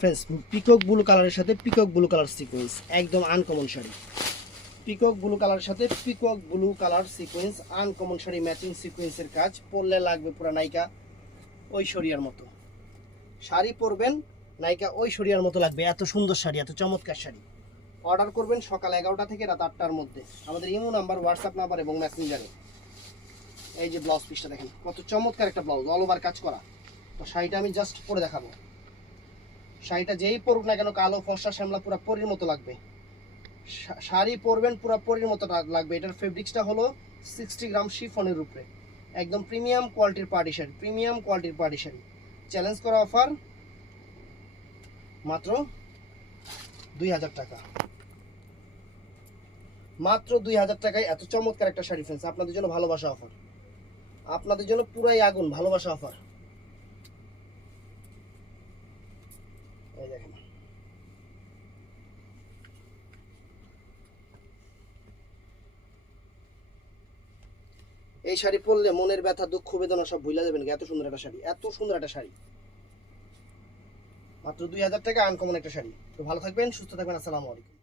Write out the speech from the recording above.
Friends peacock blue কালারের সাথে peacock blue colour sequence, একদম আনকমন শাড়ি। পিকক ব্লু কালারের সাথে peacock blue colour sequence, uncommon sari, matching সিকোয়েন্সের কাজ, পরলে লাগবে পুরো নায়িকা ঐশ্বরিয়ার মতো। শাড়ি পরবেন নায়িকা ঐশ্বরিয়ার মতো লাগবে, এত সুন্দর শাড়ি, এত চমৎকার শাড়ি। অর্ডার করবেন সকাল 11টা থেকে রাত 8টার মধ্যে আমাদের ইমো নাম্বার, হোয়াটসঅ্যাপ নাম্বার এবং মেসেঞ্জারে। এই যে ব্লাউজ পিসটা দেখেন, কত চমৎকার একটা ব্লাউজ, অল ওভার কাজ করা। তো শাড়িটা আমি জাস্ট পরে দেখাবো। শাড়িটা যেই পরুক না কেন, কালো ফর্সা শ্যামলা পুরা পরির মতো লাগবে। শাড়ি পরবেন পুরা পরির মতো লাগবে। এটার ফেব্রিক্সটা হলো 60 গ্রাম শিফনের উপরে, একদম প্রিমিয়াম কোয়ালিটির পার্টি শাড়ি, প্রিমিয়াম কোয়ালিটির পার্টি শাড়ি। চ্যালেঞ্জ করা অফার মাত্র 2000 টাকা, মাত্র 2000 টাকায় এত চমৎকার একটা শাড়ি। ফ্রেন্ডস আপনাদের জন্য ভালোবাসা অফার, আপনাদের জন্য পুরাই আগুন ভালোবাসা অফার। এই দেখেন, এই শাড়ি পরলে মনের ব্যথা দুঃখ বেদনা সব ভুলে যাবেন। এত সুন্দর একটা শাড়ি, এত সুন্দর একটা শাড়ি, মাত্র 2000 টাকা, আনকমন একটা শাড়ি। তো ভালো থাকবেন, সুস্থ থাকবেন, আসসালামু আলাইকুম।